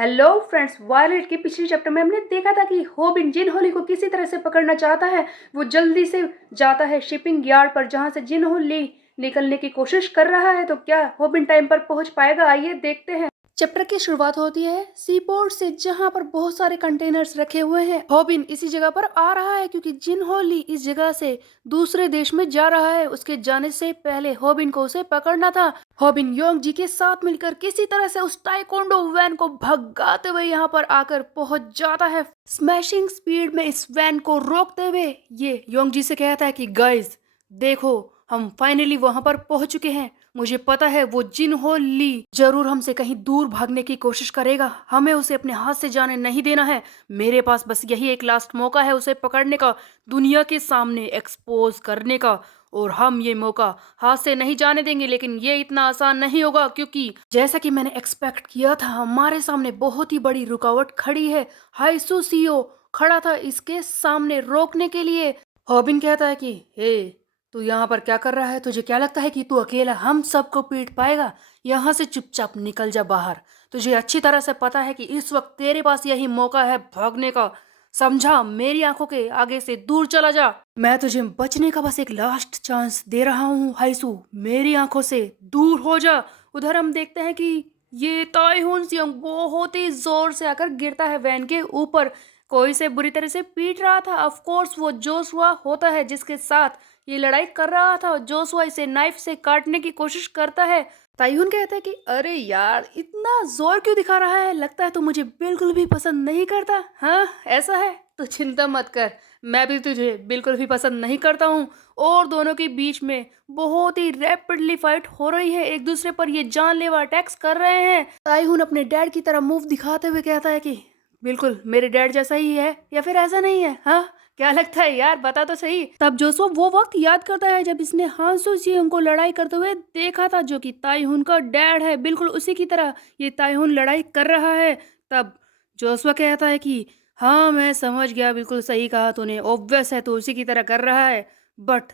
Hello friends, violet के पिछले chapter में हमने देखा था कि होबिन जिन होली को किसी तरह से पकड़ना चाहता है। वो जल्दी से जाता है शिपिंग यार्ड पर, जहां से जिन होली निकलने की कोशिश कर रहा है। तो क्या होबिन टाइम पर पहुंच पाएगा? आइए देखते हैं। चैप्टर की शुरुआत होती है सीपोर्ट से, जहां पर बहुत सारे कंटेनर्स रखे हुए हैं। होबिन इसी जगह पर आ रहा है क्योंकि जिन होली इस जगह से दूसरे देश में जा रहा है। उसके जाने से पहले होबिन को उसे पकड़ना था। हॉबिन योंग जी के साथ मिलकर किसी तरह से उस टाइकोंडो वैन को भगाते हुए यहाँ पर आकर पहुंच जाता है। स्मैशिंग स्पीड में इस वैन को रोकते हुए ये योंग जी से कहता है कि गाइस देखो, हम फाइनली वहां पर पहुंच चुके हैं। मुझे पता है वो जिन हो ली जरूर हमसे कहीं दूर भागने की कोशिश करेगा। हमें उसे अपने हाथ से जाने नहीं देना है। मेरे पास बस यही एक लास्ट मौका है उसे पकड़ने का, दुनिया के सामने एक्सपोज करने का। और हम ये मौका हाथ से नहीं जाने देंगे। लेकिन ये इतना आसान नहीं होगा, क्योंकि जैसा कि मैंने एक्सपेक्ट किया था, हमारे सामने बहुत ही बड़ी रुकावट खड़ी है। हाइसू सीओ खड़ा था इसके सामने रोकने के लिए। हॉबिन कहता है कि हे, तू यहाँ पर क्या कर रहा है? तुझे क्या लगता है कि तू अकेला हम सबको पीट पाएगा? यहाँ से चुपचाप निकल जा बाहर। तुझे अच्छी तरह से पता है कि इस वक्त तेरे पास यही मौका है भागने का। समझा? मेरी आंखों के आगे से दूर चला जा। मैं तुझे बचने का बस एक लास्ट चांस दे रहा हूँ हाइसू, मेरी आंखों से दूर हो जा। उधर हम देखते हैं कि ये ताइहुन सियोंग बहुत ही जोर से आकर गिरता है वैन के ऊपर। कोई से बुरी तरह से पीट रहा था। ऑफ कोर्स वो जोशुआ होता है जिसके साथ ये लड़ाई कर रहा था। जोशुआ इसे नाइफ से काटने की कोशिश करता है। ताइहुन कहता है कि अरे यार, इतना जोर क्यों दिखा रहा है? लगता है तो मुझे बिल्कुल भी पसंद नहीं करता। हाँ, ऐसा है तो चिंता मत कर, मैं भी तुझे बिल्कुल भी पसंद नहीं करता हूँ। और दोनों के बीच में बहुत ही रैपिडली फाइट हो रही है। एक दूसरे पर ये जानलेवा अटैक्स कर रहे हैं। ताइहुन अपने डैड की तरह मूव दिखाते हुए कहता है कि बिल्कुल मेरे डैड जैसा ही है, या फिर ऐसा नहीं है? हाँ, क्या लगता है यार, बता तो सही। तब जोसो वो वक्त याद करता है जब इसने हांसू जियोंग को लड़ाई करते हुए देखा था, जो कि ताइहुन का डैड है। बिल्कुल उसी की तरह ये ताइहुन लड़ाई कर रहा है। तब जोसवा कहता है कि हाँ, मैं समझ गया, बिल्कुल सही कहा तूने, ऑब्वियस है तो उसी की तरह कर रहा है। बट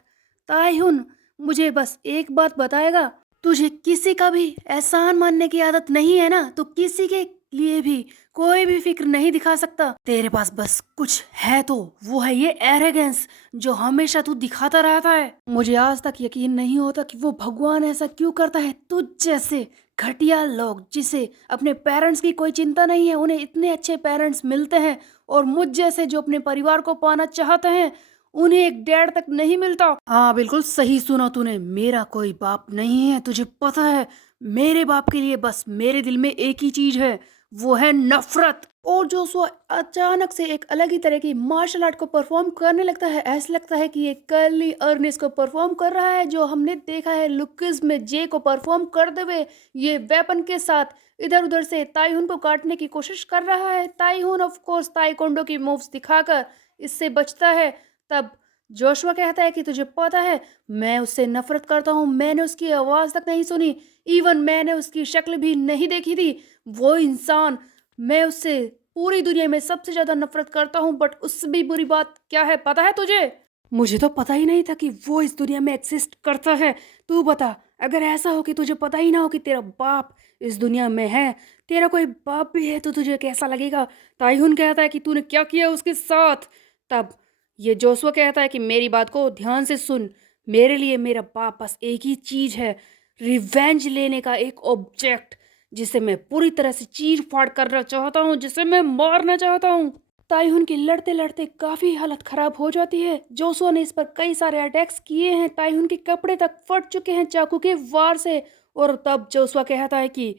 ताइहुन, मुझे बस एक बात बताएगा? तुझे किसी का भी एहसान मानने की आदत नहीं है ना? तो किसी के लिए भी कोई भी फिक्र नहीं दिखा सकता। तेरे पास बस कुछ है तो वो है ये एरोगेंस, जो हमेशा तू दिखाता रहता है। मुझे आज तक यकीन नहीं होता कि वो भगवान ऐसा क्यों करता है। तुझ जैसे घटिया लोग, जिसे अपने पेरेंट्स की कोई चिंता नहीं है, उन्हें इतने अच्छे पेरेंट्स मिलते हैं। और मुझ जैसे जो अपने परिवार को पाना चाहते हैं, उन्हें एक डैड तक नहीं मिलता। हाँ, बिल्कुल सही सुना तूने, मेरा कोई बाप नहीं है। तुझे पता है, मेरे बाप के लिए बस मेरे दिल में एक ही चीज है, वो है नफरत। और जोसुआ अचानक से एक अलग ही तरह की मार्शल आर्ट को परफॉर्म करने लगता है। ऐसा लगता है कि ये कर्ली अर्निस को परफॉर्म कर रहा है, जो हमने देखा है लुकिस में जे को परफॉर्म करते हुए। ये वेपन के साथ इधर उधर से ताइहुन को काटने की कोशिश कर रहा है। ताइहुन ऑफ कोर्स ताइकोंडो की मूव्स दिखाकर इससे बचता है। तब जोशुआ कहता है कि तुझे पता है, मैं उससे नफरत करता हूँ। मैंने उसकी आवाज तक नहीं सुनी, इवन मैंने उसकी शक्ल भी नहीं देखी थी। वो इंसान, मैं उससे पूरी दुनिया में सबसे ज्यादा नफरत करता हूँ। बट उससे भी बुरी बात क्या है पता है तुझे? मुझे तो पता ही नहीं था कि वो इस दुनिया में एग्जिस्ट करता है। तू बता, अगर ऐसा हो कि तुझे पता ही ना हो कि तेरा बाप इस दुनिया में है, तेरा कोई बाप भी है, तो तुझे कैसा लगेगा? ताइहुन कहता है कि तूने क्या किया उसके साथ? तब ये जोशुआ कहता है कि मेरी बात को ध्यान से सुन। मेरे लिए मेरा बाप बस एक ही चीज है, रिवेंज लेने का एक ऑब्जेक्ट, जिसे मैं पूरी तरह से चीर फाड़ करना चाहता हूँ, जिसे मैं मारना चाहता हूँ। ताइहुन की लड़ते लड़ते काफी हालत खराब हो जाती है। जोशुआ ने इस पर कई सारे अटैक्स किए हैं। ताइहुन के कपड़े तक फट चुके हैं चाकू के वार से। और तब जोशुआ कहता है कि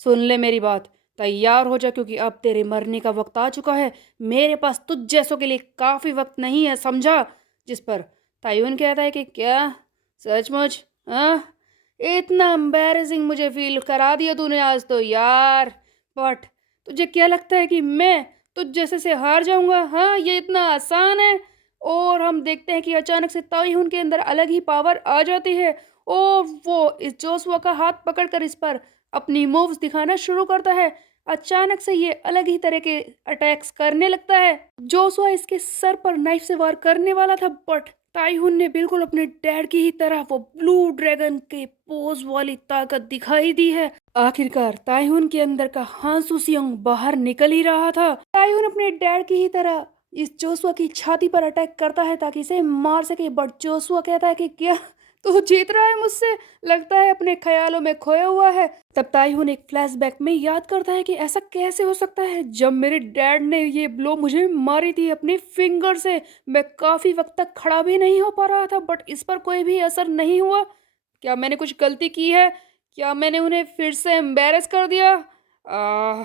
सुन ले मेरी बात, तैयार हो जा, क्योंकि अब तेरे मरने का वक्त आ चुका है। मेरे पास तुझ जैसों के लिए काफी वक्त नहीं है, समझा? जिस पर ताइयुन कहता है कि क्या सचमुच? हाँ, इतना एम्बैरेसिंग मुझे फील करा दिया तूने आज तो यार। बट तुझे क्या लगता है कि मैं तुझ जैसे से हार जाऊंगा? हाँ, ये इतना आसान है? और हम देखते हैं कि अचानक से ताइहुन के अंदर अलग ही पावर आ जाती है। और वो इस जोशुआ का हाथ पकड़कर इस पर अपनी मूव्स दिखाना शुरू करता है। अचानक से ये अलग ही तरह के अटैक्स करने लगता है। जोशुआ इसके सर पर नाइफ से वार करने वाला था, बट ताइहुन ने बिल्कुल अपने डैड की ही तरह वो ब्लू ड्रैगन के पोज वाली ताकत दिखाई दी है। आखिरकार ताइहुन के अंदर का हांसू सियोंग बाहर निकल ही रहा था। ताइहुन अपने डैड की ही तरह इस जोशुआ की छाती पर अटैक करता है ताकि इसे मार सके, बट जोशुआ कहता है कि क्या तू जीत रहा है मुझसे, लगता है अपने ख्यालों में खोया हुआ है। तब ताइहुन एक फ्लैशबैक में याद करता है कि ऐसा कैसे हो सकता है, जब मेरे डैड ने ये ब्लो मुझे मारी थी अपनी फिंगर से, मैं काफी वक्त तक खड़ा भी नहीं हो पा रहा था, बट इस पर कोई भी असर नहीं हुआ। क्या मैंने कुछ गलती की है? क्या मैंने उन्हें फिर से एम्बेरस कर दिया? आह,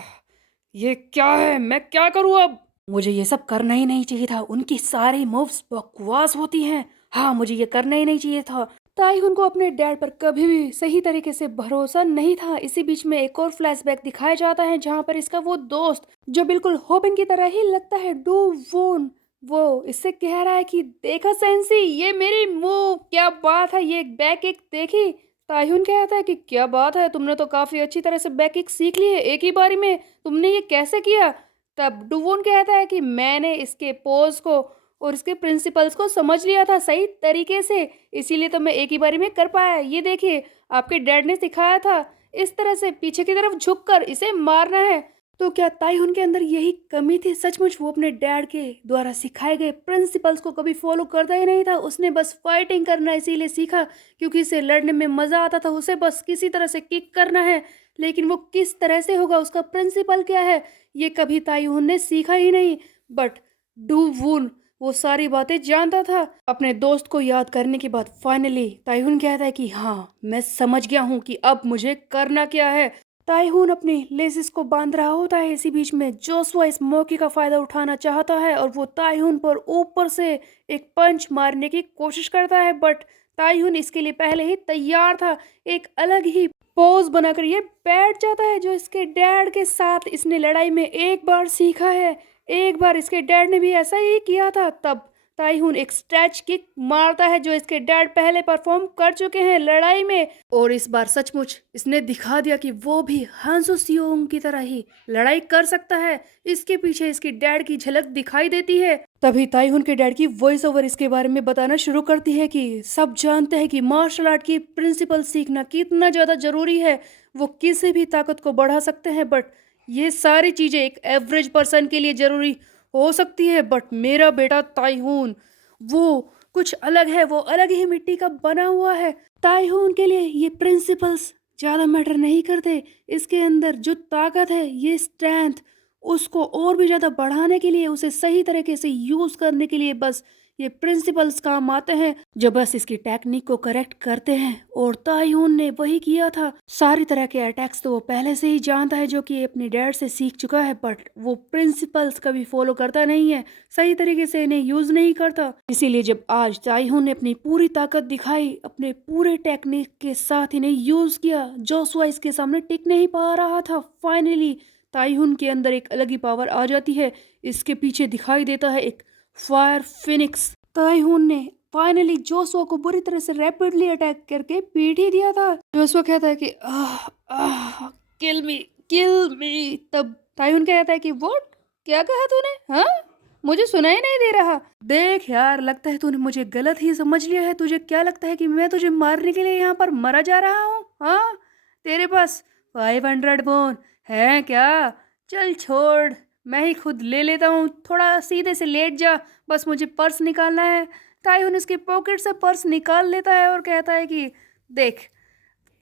ये क्या है? मैं क्या करूँ अब? मुझे ये सब करना ही नहीं चाहिए था। उनकी सारी मूव्स बकवास होती हैं। हाँ, मुझे ये करना ही नहीं चाहिए था। ताइहुन को अपने डैड पर कभी भी सही तरीके से भरोसा नहीं था। इसी बीच में एक और फ्लैशबैक दिखाया जाता है जहाँ पर इसका वो दोस्त जो बिल्कुल होबिन की तरह ही लगता है, डू वून, वो इससे कह रहा है कि देखा सेंसी, ये मेरी मूव, क्या बात है, ये बैक किक देखी? ताइहुन कहता है कि क्या बात है, तुमने तो काफी अच्छी तरह से बैक किक सीख ली है एक ही बारी में, तुमने ये कैसे किया? तब डुवोन कहता है कि मैंने इसके पोज को और इसके प्रिंसिपल्स को समझ लिया था सही तरीके से, इसीलिए तो मैं एक ही बारी में कर पाया। ये देखिए, आपके डैड ने सिखाया था, इस तरह से पीछे की तरफ झुककर इसे मारना है। तो क्या ताइहुन के अंदर यही कमी थी? सचमुच वो अपने डैड के द्वारा सिखाए गए प्रिंसिपल्स को कभी फॉलो करता ही नहीं था। उसने बस फाइटिंग करना इसीलिए सीखा क्योंकि इसे लड़ने में मजा आता था, उसे बस किसी तरह से किक करना है। लेकिन वो किस तरह से होगा, उसका प्रिंसिपल क्या है, ये कभी ताइहुन ने सीखा ही नहीं। बट डू वून वो सारी बातें जानता था। अपने दोस्त को याद करने के बाद फाइनली ताइहुन कहता है कि हाँ, मैं समझ गया हूँ कि अब मुझे करना क्या है। ताइहुन अपनी लेसिस को बांध रहा होता है। इसी बीच में जोशुआ इस मौके का फायदा उठाना चाहता है और वो ताइहुन पर ऊपर से एक पंच मारने की कोशिश करता है, बट ताइहुन इसके लिए पहले ही तैयार था। एक अलग ही पोज बनाकर ये बैठ जाता है जो इसके डैड के साथ इसने लड़ाई में एक बार सीखा है। एक बार इसके डैड ने भी ऐसा ही किया था। तब ताइहुन एक स्ट्रेच किक मारता है जो इसके डैड पहले परफॉर्म कर चुके हैं लड़ाई में, और इस बार सचमुच इसने दिखा दिया कि वो भी हांसो सियोंग की तरह ही लड़ाई कर सकता है। इसके पीछे इसके डैड की झलक दिखाई देती है। तभी ताइहुन के डैड की वॉइस ओवर इसके बारे में बताना शुरू करती है कि सब जानते हैं कि मार्शल आर्ट की प्रिंसिपल सीखना कितना ज़्यादा ज़रूरी है। वो किसी भी ताकत को बढ़ा सकते हैं, बट ये सारी चीज़ें एक एवरेज पर्सन के लिए ज़रूरी हो सकती है, बट मेरा बेटा ताइहुन वो कुछ अलग है, वो अलग ही मिट्टी का बना हुआ है। ताइहुन के लिए ये प्रिंसिपल्स ज़्यादा मैटर नहीं करते। इसके अंदर जो ताकत है, ये स्ट्रेंथ, उसको और भी ज़्यादा बढ़ाने के लिए, उसे सही तरीके से यूज़ करने के लिए बस ये प्रिंसिपल्स काम आते हैं जो बस इसकी टेक्निक को करेक्ट करते हैं। और ताइहुन ने वही किया था। सारी तरह के अटैक्स तो वो पहले से ही जानता है जो कि अपने डैड से सीख चुका है, बट वो प्रिंसिपल्स कभी फॉलो करता नहीं है, सही तरीके से इन्हें यूज नहीं करता। इसीलिए जब आज ताइहुन ने अपनी पूरी ताकत दिखाई, अपने पूरे टेक्निक के साथ इन्हें यूज किया, जोशुआ इसके सामने टिक नहीं पा रहा था। फाइनली ताइहुन के अंदर एक अलग ही पावर आ जाती है। इसके पीछे दिखाई देता है एक फायर फिनिक्स। ताइहुन ने फाइनली जोशुआ को बुरी तरह से रैपिडली अटैक करके पीट ही दिया था। जोशुआ कहता है कि आह आह किल मी, किल मी। तब ताइहुन कहता है कि व्हाट, क्या कहा तूने? हाँ, मुझे सुनाई नहीं दे रहा। देख यार, लगता है तूने मुझे गलत ही समझ लिया है। तुझे क्या लगता है कि मैं तुझे मारने के लिए यहाँ पर मरा जा रहा हूँ? हाँ, तेरे पास 500 बोन है क्या? चल छोड़, मैं ही खुद ले लेता हूँ, थोड़ा सीधे से लेट जा, बस मुझे पर्स निकालना है। ताइहुन उसके पॉकेट से पर्स निकाल लेता है और कहता है कि देख,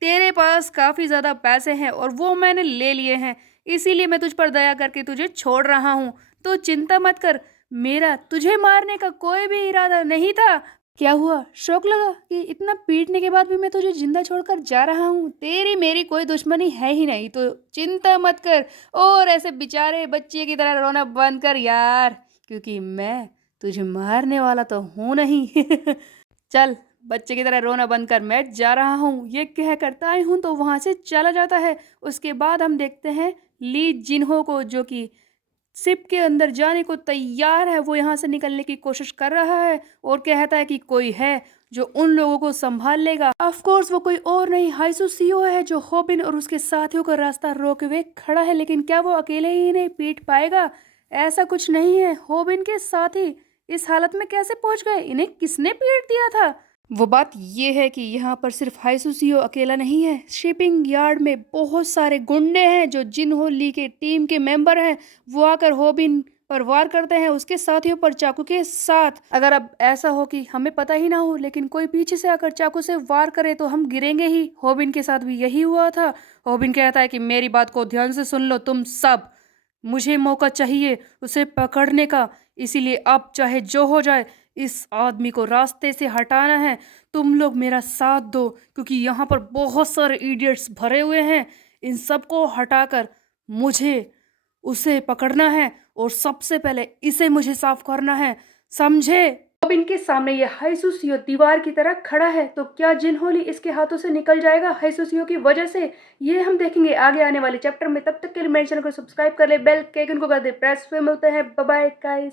तेरे पास काफ़ी ज़्यादा पैसे हैं और वो मैंने ले लिए हैं, इसीलिए मैं तुझ पर दया करके तुझे छोड़ रहा हूँ। तो चिंता मत कर, मेरा तुझे मारने का कोई भी इरादा नहीं था। क्या हुआ, शौक लगा कि इतना पीटने के बाद भी मैं तुझे जिंदा छोड़कर जा रहा हूँ? तेरी मेरी कोई दुश्मनी है ही नहीं, तो चिंता मत कर और ऐसे बेचारे बच्चे की तरह रोना बंद कर यार, क्योंकि मैं तुझे मारने वाला तो हूँ नहीं। चल, बच्चे की तरह रोना बंद कर, मैं जा रहा हूँ। ये कह करता हूँ तो वहाँ से चला जाता है। उसके बाद हम देखते हैं ली जिनहो को, जो कि शिप के अंदर जाने को तैयार है। वो यहाँ से निकलने की कोशिश कर रहा है और कहता है कि कोई है जो उन लोगों को संभाल लेगा। ऑफ कोर्स वो कोई और नहीं, हाइसू सीओ है जो होबिन और उसके साथियों का रास्ता रोके हुए खड़ा है। लेकिन क्या वो अकेले ही इन्हें पीट पाएगा? ऐसा कुछ नहीं है, होबिन के साथी इस हालत में कैसे पहुंच गए? इन्हें किसने पीट दिया था? वो बात ये है कि यहाँ पर सिर्फ हाइसुसियो अकेला नहीं है। शिपिंग यार्ड में बहुत सारे गुंडे हैं जो जिनहो ली के टीम के मेंबर हैं। वो आकर होबिन पर वार करते हैं उसके साथियों पर चाकू के साथ। अगर अब ऐसा हो कि हमें पता ही ना हो लेकिन कोई पीछे से आकर चाकू से वार करे तो हम गिरेंगे ही। होबिन के साथ भी यही हुआ था। होबिन कहता है कि मेरी बात को ध्यान से सुन लो तुम सब, मुझे मौका चाहिए उसे पकड़ने का, इसीलिए अब चाहे जो हो जाए इस आदमी को रास्ते से हटाना है। तुम लोग मेरा साथ दो क्योंकि यहाँ पर बहुत सारे इडियट्स भरे हुए हैं। इन सबको हटाकर मुझे उसे पकड़ना है और सबसे पहले इसे मुझे साफ करना है, समझे? अब इनके सामने ये हाइसुसियो दीवार की तरह खड़ा है तो क्या जिनहोली इसके हाथों से निकल जाएगा हाइसुसियो की वजह से? ये हम देखेंगे आगे आने वाले चैप्टर में। तब तक के लिए मेरे चैनल को सब्सक्राइब कर ले, बेल के आइकन को कर दे प्रेस। फिर मिलते हैं, बाय बाय गाइस।